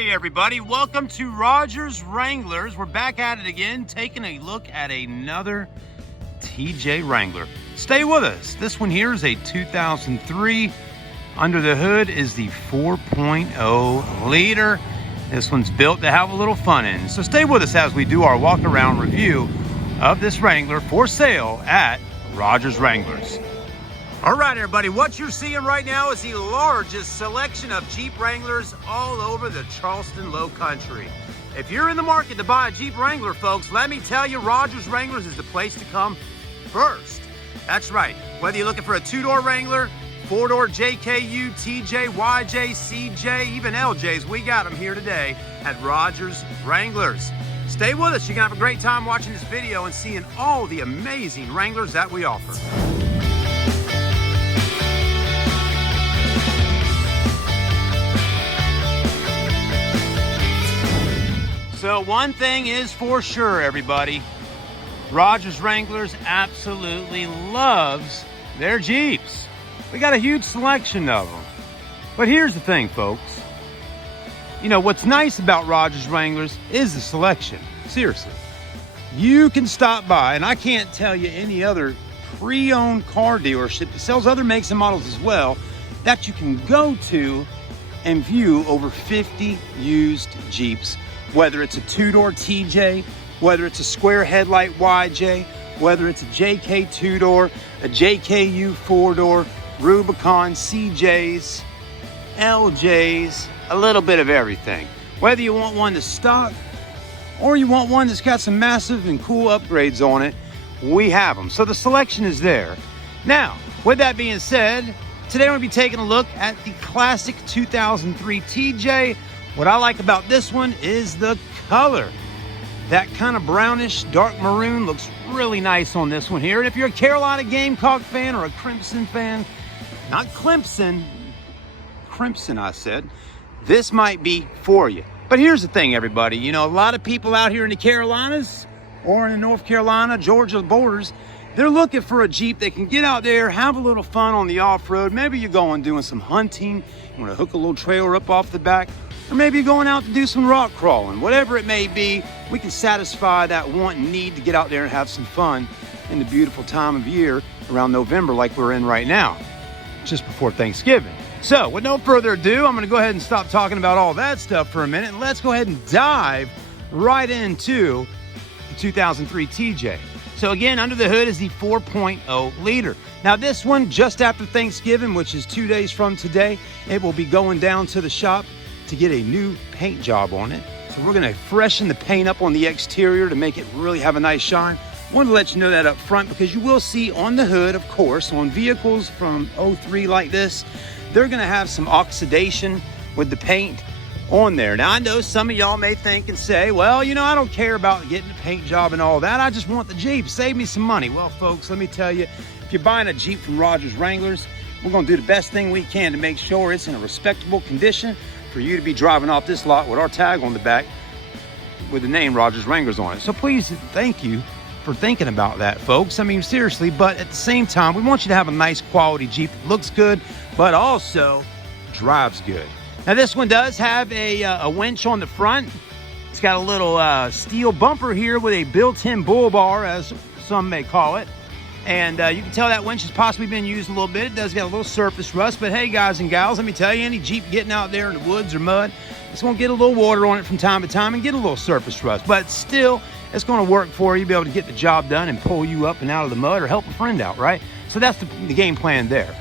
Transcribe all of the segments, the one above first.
Hey everybody, welcome to Rogers Wranglers. We're back at it again, taking a look at another TJ Wrangler. Stay with us. This one here is a 2003. Under the hood is the 4.0 liter. This one's built to have a little fun in. So stay with us as we do our walk around review of this Wrangler for sale at Rogers Wranglers. All right, everybody, what you're seeing right now is the largest selection of Jeep Wranglers all over the Charleston Low Country. If you're in the market to buy a Jeep Wrangler, folks, let me tell you, Rogers Wranglers is the place to come first. That's right. Whether you're looking for a two-door Wrangler, four-door JKU, TJ, YJ, CJ, even LJs, we got them here today at Rogers Wranglers. Stay with us. You're going to have a great time watching this video and seeing all the amazing Wranglers that we offer. So one thing is for sure, everybody, Rogers Wranglers absolutely loves their Jeeps. We got a huge selection of them. But here's the thing, folks. You know, what's nice about Rogers Wranglers is the selection. Seriously. You can stop by, and I can't tell you any other pre-owned car dealership that sells other makes and models as well, that you can go to and view over 50 used Jeeps. Whether it's a two-door TJ, whether it's a square headlight YJ, whether it's a JK two-door, a JKU four-door, Rubicon, CJs, LJs, a little bit of everything. Whether you want one to stock or you want one that's got some massive and cool upgrades on it, we have them. So the selection is there. Now, with that being said, today we're going to be taking a look at the classic 2003 TJ. What I like about this one is the color. That kind of brownish dark maroon looks really nice on this one here. And if you're a Carolina Gamecock fan or a Crimson fan, not Clemson, Crimson I said, this might be for you. But here's the thing, everybody. You know, a lot of people out here in the Carolinas or in the North Carolina, Georgia borders, they're looking for a Jeep that can get out there, have a little fun on the off-road. Maybe you're going doing some hunting, you want to hook a little trailer up off the back, or maybe you're going out to do some rock crawling. Whatever it may be, we can satisfy that want and need to get out there and have some fun in the beautiful time of year around November like we're in right now, just before Thanksgiving. So with no further ado, I'm going to go ahead and stop talking about all that stuff for a minute, and let's go ahead and dive right into the 2003 TJ. So again, under the hood is the 4.0 liter. Now this one, just after Thanksgiving, which is 2 days from today, it will be going down to the shop to get a new paint job on it. So we're gonna freshen the paint up on the exterior to make it really have a nice shine. Wanted to let you know that up front because you will see on the hood, of course, on vehicles from 03 like this, they're gonna have some oxidation with the paint on there. Now I know some of y'all may think and say, well, you know, I don't care about getting a paint job and all that. I just want the Jeep, save me some money. Well, folks, let me tell you, if you're buying a Jeep from Rogers Wranglers, we're gonna do the best thing we can to make sure it's in a respectable condition for you to be driving off this lot with our tag on the back with the name Rogers Wranglers on it. So please, thank you for thinking about that, folks. I mean, seriously, but at the same time, we want you to have a nice quality Jeep that looks good, but also drives good. Now this one does have a winch on the front. It's got a little steel bumper here with a built-in bull bar, as some may call it. And you can tell that winch has possibly been used a little bit. It does got a little surface rust, but hey, guys and gals, let me tell you, any Jeep getting out there in the woods or mud, it's gonna get a little water on it from time to time and get a little surface rust, but still, it's gonna work for you, be able to get the job done and pull you up and out of the mud or help a friend out, right? So that's the game plan there.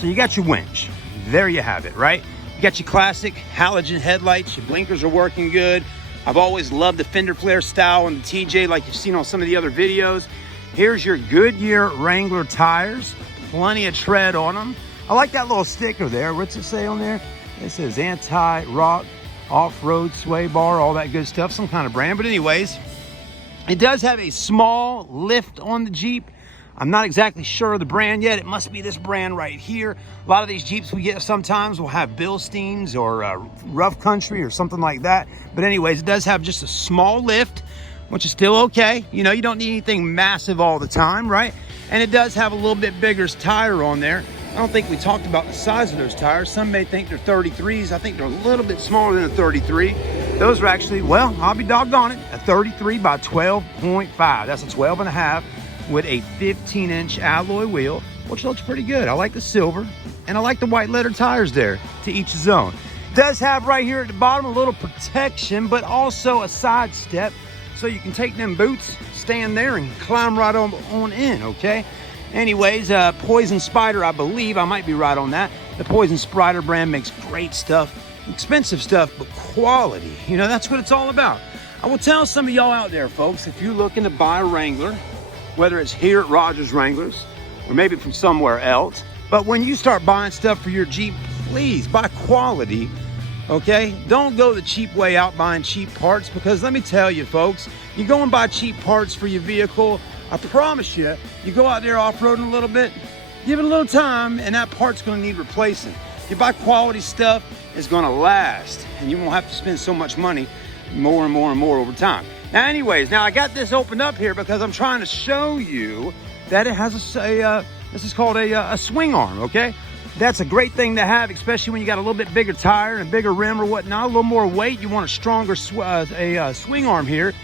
So you got your winch. There you have it, right? You got your classic halogen headlights. Your blinkers are working good. I've always loved the fender flare style on the TJ like you've seen on some of the other videos. Here's your Goodyear Wrangler tires. Plenty of tread on them. I like that little sticker there. What's it say on there? It says anti-rock, off-road sway bar, all that good stuff. Some kind of brand. But anyways, it does have a small lift on the Jeep. I'm not exactly sure of the brand yet. It must be this brand right here. A lot of these Jeeps we get sometimes will have Bilsteins or Rough Country or something like that. But anyways, it does have just a small lift, which is still okay. You know, you don't need anything massive all the time, right? And it does have a little bit bigger tire on there. I don't think we talked about the size of those tires. Some may think they're 33s. I think they're a little bit smaller than a 33. Those are actually, well, I'll be doggone it, a 33 by 12.5. That's a 12.5 with a 15-inch alloy wheel, which looks pretty good. I like the silver, and I like the white letter tires there, to each his own. Does have right here at the bottom a little protection, but also a side step, so you can take them boots, stand there, and climb right on in, okay? Anyways, Poison Spider, I believe, I might be right on that. The Poison Spider brand makes great stuff, expensive stuff, but quality. You know, that's what it's all about. I will tell some of y'all out there, folks, if you're looking to buy a Wrangler, whether it's here at Rogers Wranglers or maybe from somewhere else, but when you start buying stuff for your Jeep, please buy quality, okay? Don't go the cheap way out buying cheap parts, because let me tell you, folks, you go and buy cheap parts for your vehicle, I promise you, you go out there off-roading a little bit, give it a little time, and that part's gonna need replacing. You buy quality stuff, it's gonna last, and you won't have to spend so much money more and more and more over time. Now anyways, now I got this opened up here because I'm trying to show you that it has this is called a swing arm, okay? That's a great thing to have, especially when you got a little bit bigger tire and a bigger rim or whatnot, a little more weight. You want a stronger swing arm here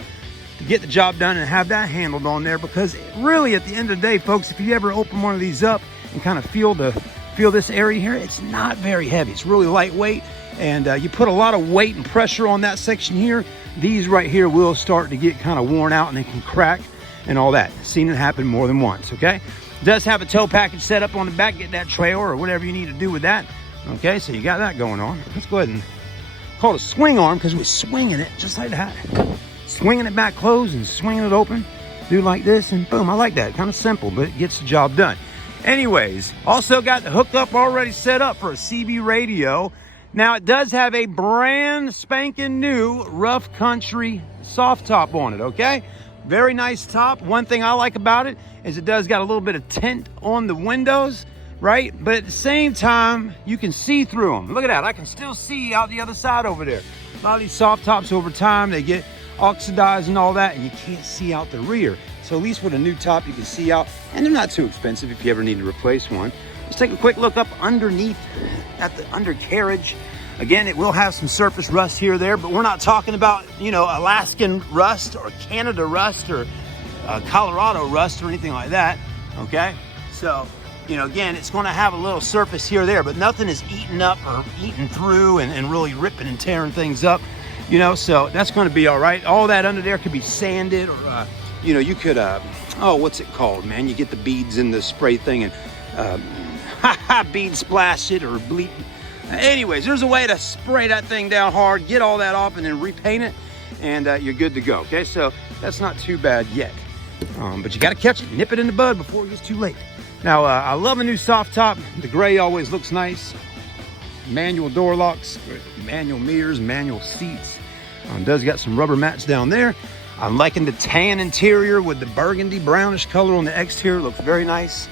to get the job done and have that handled on there, because really at the end of the day, folks, if you ever open one of these up and kind of feel this area here, it's not very heavy. It's really lightweight, and you put a lot of weight and pressure on that section here, these right here will start to get kind of worn out and they can crack and all that. Seen it happen more than once, okay? Does have a tow package set up on the back, get that trailer or whatever you need to do with that. Okay, so you got that going on. Let's go ahead and call it a swing arm, because we're swinging it just like that. Swinging it back closed and swinging it open. Do like this and boom, I like that. Kind of simple, but it gets the job done. Anyways, also got the hookup already set up for a CB radio. Now it does have a brand spanking new Rough Country soft top on it, okay? Very nice top. One thing I like about it is it does got a little bit of tint on the windows, right? But at the same time, you can see through them. Look at that, I can still see out the other side over there. A lot of these soft tops over time, they get oxidized and all that, and you can't see out the rear. So at least with a new top, you can see out, and they're not too expensive if you ever need to replace one. Let's take a quick look up underneath at the undercarriage. Again, it will have some surface rust here or there, but we're not talking about, you know, Alaskan rust or Canada rust or Colorado rust or anything like that, okay? So, you know, again, it's gonna have a little surface here or there, but nothing is eaten up or eaten through and really ripping and tearing things up, you know, so that's gonna be all right. All that under there could be sanded, or, you know, you could, oh, what's it called, man? You get the beads in the spray thing and bead splash it or bleed. Anyways, there's a way to spray that thing down hard, get all that off, and then repaint it, and you're good to go, okay? So that's not too bad yet. But you gotta catch it, nip it in the bud before it gets too late. Now, I love a new soft top. The gray always looks nice. Manual door locks, manual mirrors, manual seats. Does got some rubber mats down there. I'm liking the tan interior with the burgundy brownish color on the exterior. Looks very nice.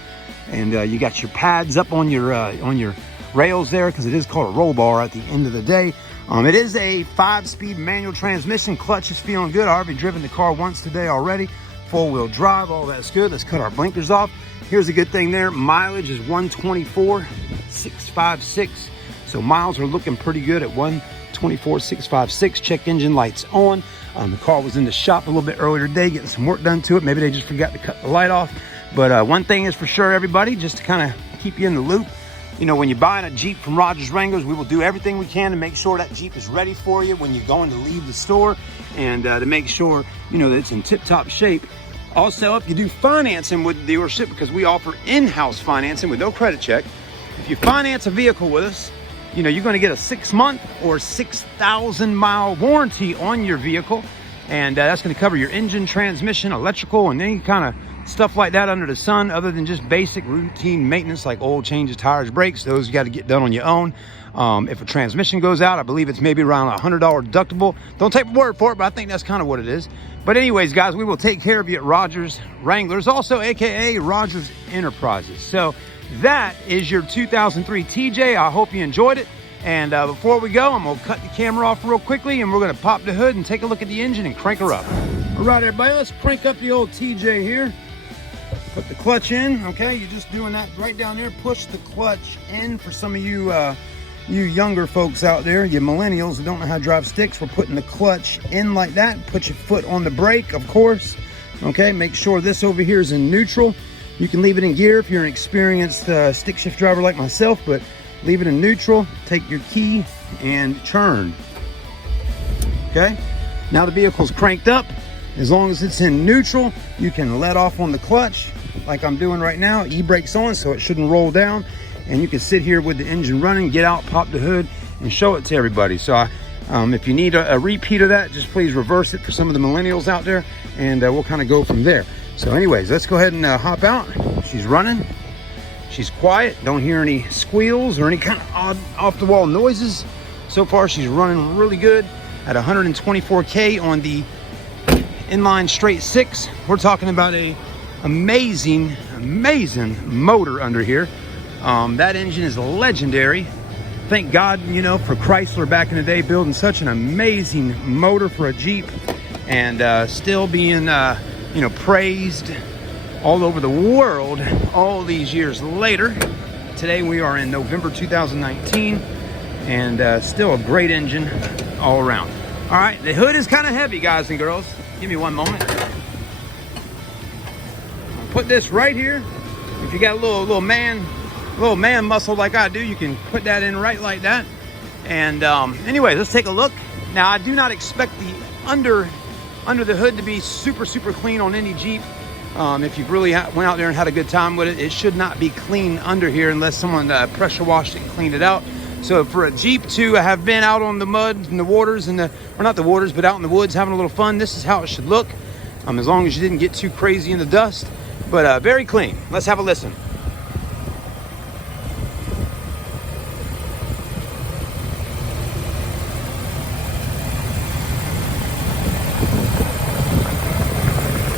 And you got your pads up on your rails there, because it is called a roll bar at the end of the day. It is a 5-speed manual transmission. Clutch is feeling good. I've already driven the car once today already. 4-wheel drive, all that's good. Let's cut our blinkers off. Here's a good thing there. Mileage is 124,656. So miles are looking pretty good at 124,656. Check engine lights on. The car was in the shop a little bit earlier today getting some work done to it. Maybe they just forgot to cut the light off. But one thing is for sure, everybody, just to kind of keep you in the loop, you know, when you're buying a Jeep from Rogers Wranglers, we will do everything we can to make sure that Jeep is ready for you when you're going to leave the store, and to make sure, you know, that it's in tip-top shape. Also, if you do financing with the dealership, because we offer in-house financing with no credit check, if you finance a vehicle with us, you know, you're going to get a 6-month or 6,000-mile warranty on your vehicle, and that's going to cover your engine, transmission, electrical, and any kind of stuff like that under the sun, other than just basic routine maintenance like oil changes, tires, brakes. Those you got to get done on your own. If a transmission goes out, I believe it's maybe around a $100 deductible. Don't take my word for it, but I think that's kind of what it is. But anyways, guys, we will take care of you at Rogers Wranglers, also AKA Rogers Enterprises. So that is your 2003 TJ. I hope you enjoyed it. And before we go, I'm gonna cut the camera off real quickly, and we're gonna pop the hood and take a look at the engine and crank her up. All right, everybody, let's crank up the old TJ here. Put the clutch in, okay? You're just doing that right down there. Push the clutch in. For some of you you younger folks out there, you millennials who don't know how to drive sticks, we're putting the clutch in like that. Put your foot on the brake, of course. Okay, make sure this over here is in neutral. You can leave it in gear if you're an experienced stick shift driver like myself, but leave it in neutral. Take your key and turn. Okay, now the vehicle's cranked up. As long as it's in neutral, you can let off on the clutch like I'm doing right now. E-brake's on, so it shouldn't roll down. And you can sit here with the engine running, get out, pop the hood, and show it to everybody. So if you need a repeat of that, just please reverse it for some of the millennials out there, and we'll kind of go from there. So anyways, let's go ahead and hop out. She's running. She's quiet. Don't hear any squeals or any kind of odd off-the-wall noises. So far, she's running really good at 124K on the inline straight six. We're talking about a amazing motor under here. That engine is legendary. Thank God, you know, for Chrysler back in the day building such an amazing motor for a Jeep, and still being you know, praised all over the world all these years later. Today we are in November 2019, and still a great engine all around. All right, the hood is kind of heavy, guys and girls. Give me one moment. Put this right here. If you got a little man muscle like I do, you can put that in right like that. And anyway, let's take a look. Now, I do not expect the under the hood to be super clean on any Jeep. If you've really went out there and had a good time with it, it should not be clean under here unless someone pressure washed it and cleaned it out. So for a Jeep to have been out on the mud and the waters and or not the waters, but out in the woods having a little fun, this is how it should look. As long as you didn't get too crazy in the dust, but very clean. Let's have a listen.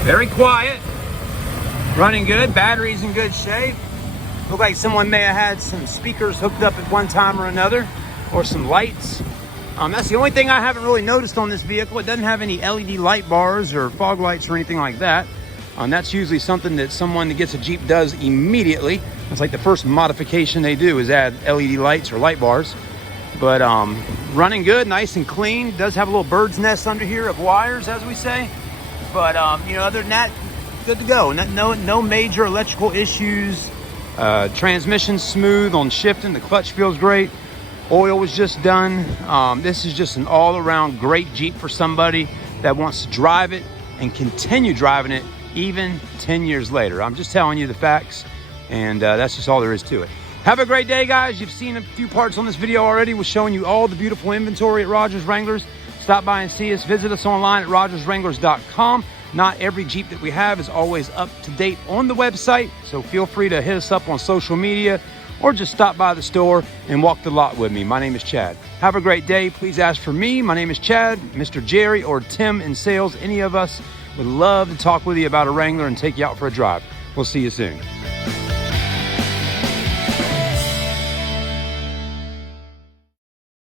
Very quiet, running good, battery's in good shape. Look like someone may have had some speakers hooked up at one time or another, or some lights. That's the only thing I haven't really noticed on this vehicle. It doesn't have any LED light bars or fog lights or anything like that. That's usually something that someone that gets a Jeep does immediately. It's like the first modification they do is add LED lights or light bars. But running good, nice and clean. Does have a little bird's nest under here of wires, as we say. But you know, other than that, good to go. No major electrical issues. Transmission smooth on shifting. The clutch feels great. Oil was just done. This is just an all-around great Jeep for somebody that wants to drive it and continue driving it even 10 years later. I'm just telling you the facts, and that's just all there is to it. Have a great day, guys. You've seen a few parts on this video already. We're showing you all the beautiful inventory at Rogers Wranglers. Stop by and see us. Visit us online at rogerswranglers.com. Not every Jeep that we have is always up to date on the website, so feel free to hit us up on social media or just stop by the store and walk the lot with me. My name is Chad. Have a great day. Please ask for me. My name is Chad, Mr. Jerry, or Tim in sales. Any of us would love to talk with you about a Wrangler and take you out for a drive. We'll see you soon.